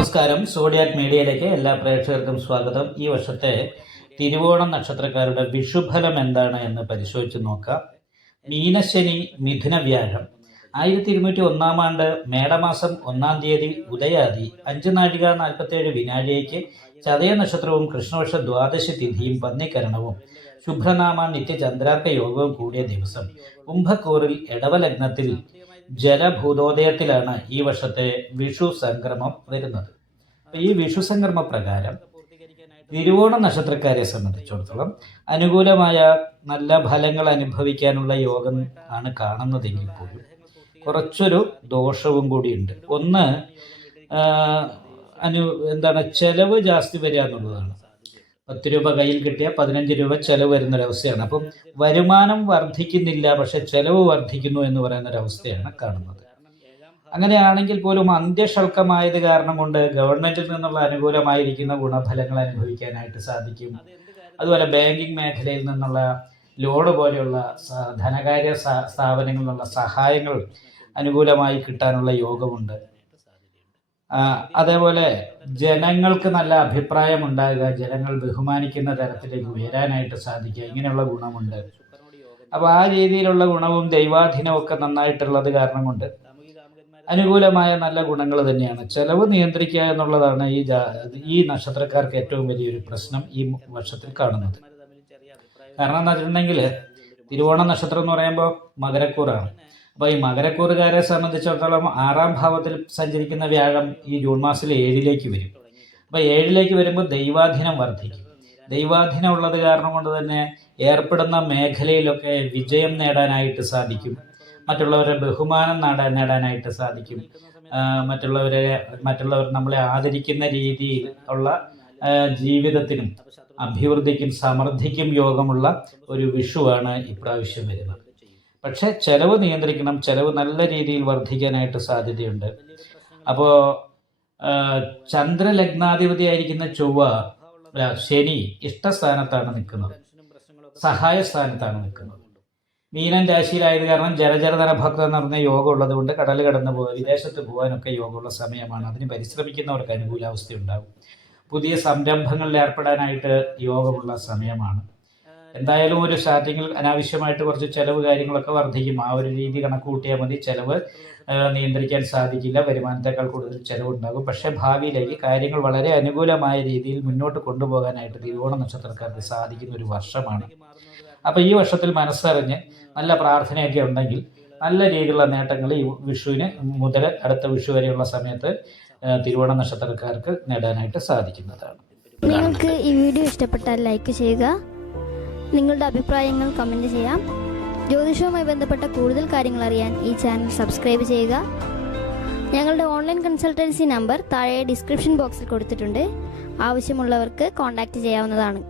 നമസ്കാരം. സോഡിയാക് മീഡിയയിലേക്ക് എല്ലാ പ്രേക്ഷകർക്കും സ്വാഗതം. ഈ വർഷത്തെ തിരുവോണം നക്ഷത്രക്കാരുടെ വിഷുഫലം എന്താണ് എന്ന് പരിശോധിച്ച് നോക്കാം. മീനശനി മിഥുന വ്യാഴം 1201 ആണ്ട് മേടമാസം 1-ാം തീയതി ഉദയാദി 5 നാഴിക 47 വിനാഴികയ്ക്ക് ചതയ നക്ഷത്രവും കൃഷ്ണപക്ഷ ദ്വാദശി തിഥിയും പന്നിക്കരണവും ശുഭ്രനാമ നിത്യചന്ദ്രാർക്ക യോഗവും കൂടിയ ദിവസം കുംഭക്കൂറിൽ ഇടവലഗ്നത്തിൽ ജലഭൂതോദയത്തിലാണ് ഈ വർഷത്തെ വിഷു സംക്രമം വരുന്നത്. ഈ വിഷു സംക്രമ പ്രകാരം തിരുവോണ നക്ഷത്രക്കാരെ സംബന്ധിച്ചിടത്തോളം അനുകൂലമായ നല്ല ഫലങ്ങൾ അനുഭവിക്കാനുള്ള യോഗം ആണ് കാണുന്നതെങ്കിൽ പോലും കുറച്ചൊരു ദോഷവും കൂടിയുണ്ട്. ഒന്ന് ചെലവ് ജാസ്തി വരിക എന്നുള്ളതാണ്. 10 രൂപ കയ്യിൽ കിട്ടിയ 15 രൂപ ചെലവ് വരുന്നൊരവസ്ഥയാണ്. അപ്പം വരുമാനം വർദ്ധിക്കുന്നില്ല, പക്ഷെ ചെലവ് വർദ്ധിക്കുന്നു എന്ന് പറയുന്നൊരവസ്ഥയാണ് കാണുന്നത്. അങ്ങനെയാണെങ്കിൽ പോലും അന്ത്യശൽക്കമായത് കാരണം കൊണ്ട് ഗവൺമെന്റിൽ നിന്നുള്ള അനുകൂലമായിരിക്കുന്ന ഗുണഫലങ്ങൾ അനുഭവിക്കാനായിട്ട് സാധിക്കും. അതുപോലെ ബാങ്കിങ് മേഖലയിൽ നിന്നുള്ള ലോണ് പോലെയുള്ള ധനകാര്യ സ്ഥാപനങ്ങളിൽ നിന്നുള്ള സഹായങ്ങൾ അനുകൂലമായി കിട്ടാനുള്ള യോഗമുണ്ട്. അതേപോലെ ജനങ്ങൾക്ക് നല്ല അഭിപ്രായം ഉണ്ടാകുക, ജനങ്ങൾ ബഹുമാനിക്കുന്ന തരത്തിലേക്ക് ഉയരാനായിട്ട് സാധിക്കുക, ഇങ്ങനെയുള്ള ഗുണമുണ്ട്. അപ്പോൾ ആ രീതിയിലുള്ള ഗുണവും ദൈവാധീനവും ഒക്കെ നന്നായിട്ടുള്ളത് കാരണം കൊണ്ട് അനുകൂലമായ നല്ല ഗുണങ്ങൾ തന്നെയാണ്. ചെലവ് നിയന്ത്രിക്കുക എന്നുള്ളതാണ് ഈ നക്ഷത്രക്കാർക്ക് ഏറ്റവും വലിയൊരു പ്രശ്നം ഈ വർഷത്തിൽ കാണുന്നത്. കാരണം എന്താ വെച്ചിട്ടുണ്ടെങ്കിൽ തിരുവോണ നക്ഷത്രം എന്ന് പറയുമ്പോൾ മകരക്കൂറാണ്. അപ്പോൾ ഈ മകരക്കൂറുകാരെ സംബന്ധിച്ചിടത്തോളം 6-ാം ഭാവത്തിൽ സഞ്ചരിക്കുന്ന വ്യാഴം ഈ ജൂൺ മാസത്തിൽ 7-ലേക്ക് വരും. അപ്പോൾ 7-ലേക്ക് വരുമ്പോൾ ദൈവാധീനം വർദ്ധിക്കും. ദൈവാധീനം ഉള്ളത് കാരണം കൊണ്ട് തന്നെ ഏർപ്പെടുന്ന മേഖലയിലൊക്കെ വിജയം നേടാനായിട്ട് സാധിക്കും. മറ്റുള്ളവരുടെ ബഹുമാനം നേടാനായിട്ട് സാധിക്കും. മറ്റുള്ളവർ നമ്മളെ ആദരിക്കുന്ന രീതിയിൽ ഉള്ള ജീവിതത്തിനും അഭിവൃദ്ധിക്കും സമൃദ്ധിക്കും യോഗമുള്ള ഒരു വിഷുവാണ് ഇപ്രാവശ്യം വരുന്നത്. പക്ഷെ ചെലവ് നിയന്ത്രിക്കണം. ചെലവ് നല്ല രീതിയിൽ വർദ്ധിക്കാനായിട്ട് സാധ്യതയുണ്ട്. അപ്പോൾ ചന്ദ്രലഗ്നാധിപതിയായിരിക്കുന്ന ചൊവ്വ ശനി ഇഷ്ടസ്ഥാനത്താണ് നിൽക്കുന്നത്, സഹായസ്ഥാനത്താണ് നിൽക്കുന്നത്. മീനൻ രാശിയിലായത് കാരണം ജലജലധന ഭക്തം എന്ന് പറഞ്ഞ യോഗം ഉള്ളത് കൊണ്ട് കടൽ കടന്നു പോകാൻ, വിദേശത്ത് പോകാനൊക്കെ യോഗമുള്ള സമയമാണ്. അതിന് പരിശ്രമിക്കുന്നവർക്ക് അനുകൂലാവസ്ഥ ഉണ്ടാകും. പുതിയ സംരംഭങ്ങളിൽ ഏർപ്പെടാനായിട്ട് യോഗമുള്ള സമയമാണ്. എന്തായാലും ഒരു സ്റ്റാർട്ടിങ്ങിൽ അനാവശ്യമായിട്ട് കുറച്ച് ചെലവ് കാര്യങ്ങളൊക്കെ വർദ്ധിക്കും. ആ ഒരു രീതി കണക്ക് കൂട്ടിയാൽ മതി. ചെലവ് നിയന്ത്രിക്കാൻ സാധിക്കില്ല, വരുമാനത്തെക്കാൾ കൂടുതൽ ചെലവുണ്ടാകും. പക്ഷേ ഭാവിയിലേക്ക് കാര്യങ്ങൾ വളരെ അനുകൂലമായ രീതിയിൽ മുന്നോട്ട് കൊണ്ടുപോകാനായിട്ട് തിരുവോണ നക്ഷത്രക്കാർക്ക് സാധിക്കുന്ന ഒരു വർഷമാണ്. അപ്പോൾ ഈ വർഷത്തിൽ മനസ്സറിഞ്ഞ് നല്ല പ്രാർത്ഥനയൊക്കെ ഉണ്ടെങ്കിൽ നല്ല രീതിയിലുള്ള നേട്ടങ്ങൾ ഈ വിഷുവിന് മുതൽ അടുത്ത വിഷു വരെയുള്ള സമയത്ത് തിരുവോണ നക്ഷത്രക്കാർക്ക് നേടാനായിട്ട് സാധിക്കുന്നതാണ്. നിങ്ങൾക്ക് ഈ വീഡിയോ ഇഷ്ടപ്പെട്ടാൽ ലൈക്ക് ചെയ്യുക, നിങ്ങളുടെ അഭിപ്രായങ്ങൾ കമൻറ്റ് ചെയ്യാം. ജ്യോതിഷവുമായി ബന്ധപ്പെട്ട കൂടുതൽ കാര്യങ്ങൾ അറിയാൻ ഈ ചാനൽ സബ്സ്ക്രൈബ് ചെയ്യുക. ഞങ്ങളുടെ ഓൺലൈൻ കൺസൾട്ടൻസി നമ്പർ താഴെ ഡിസ്ക്രിപ്ഷൻ ബോക്സിൽ കൊടുത്തിട്ടുണ്ട്. ആവശ്യമുള്ളവർക്ക് കോൺടാക്റ്റ് ചെയ്യാവുന്നതാണ്.